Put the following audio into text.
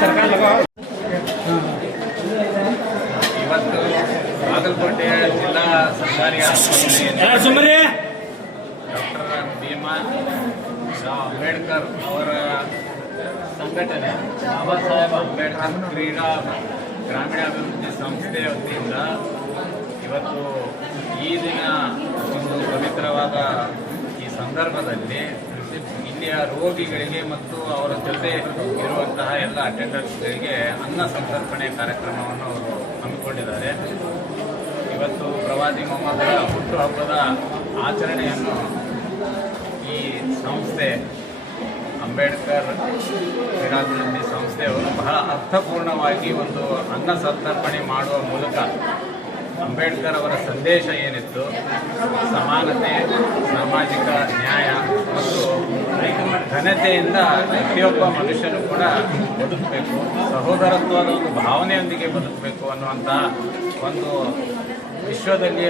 ಸರ್ಕಾರ ಇವತ್ತು ಬಾಗಲಕೋಟೆ ಜಿಲ್ಲಾ ಸರ್ಕಾರಿ ಆಸ್ಪತ್ರೆಯಲ್ಲಿ ಡಾಕ್ಟರ್ ಭೀಮಾ ಅಂಬೇಡ್ಕರ್ ಅವರ ಸಂಘಟನೆ ಬಾಬಾ ಸಾಹೇಬ್ ಅಂಬೇಡ್ಕರ್ ಕ್ರೀಡಾ ಗ್ರಾಮೀಣಾಭಿವೃದ್ಧಿ ಸಂಸ್ಥೆಯ ವತಿಯಿಂದ ಇವತ್ತು ಈ ದಿನ ಒಂದು ಪವಿತ್ರವಾದ ಈ ಸಂದರ್ಭದಲ್ಲಿ ಇಲ್ಲಿಯ ರೋಗಿಗಳಿಗೆ ಮತ್ತು ಅವರ ಜೊತೆ ಇರುವಂತಹ ಎಲ್ಲ ಅಟೆಂಡರ್ಸ್ಗಳಿಗೆ ಅನ್ನ ಸಂತರ್ಪಣೆ ಕಾರ್ಯಕ್ರಮವನ್ನು ಅವರು ಹಮ್ಮಿಕೊಂಡಿದ್ದಾರೆ. ಇವತ್ತು ಪ್ರವಾದಿ ಮೊಹಮ್ಮದರ ಹುಟ್ಟುಹಬ್ಬದ ಆಚರಣೆಯನ್ನು ಈ ಸಂಸ್ಥೆ ಅಂಬೇಡ್ಕರ್ ಕ್ರೀಡಾಭಿವೃದ್ಧಿ ಸಂಸ್ಥೆಯವರು ಬಹಳ ಅರ್ಥಪೂರ್ಣವಾಗಿ ಒಂದು ಅನ್ನ ಸಂತರ್ಪಣೆ ಮಾಡುವ ಮೂಲಕ ಅಂಬೇಡ್ಕರ್ ಅವರ ಸಂದೇಶ ಏನಿತ್ತು, ಸಮಾನತೆ, ಸಾಮಾಜಿಕ ನ್ಯಾಯ ಮತ್ತು ಘನತೆಯಿಂದ ಪ್ರತಿಯೊಬ್ಬ ಮನುಷ್ಯನು ಕೂಡ ಬದುಕಬೇಕು, ಸಹೋದರತ್ವದ ಒಂದು ಭಾವನೆಯೊಂದಿಗೆ ಬದುಕಬೇಕು ಅನ್ನುವಂತಹ ಒಂದು ವಿಶ್ವದಲ್ಲಿ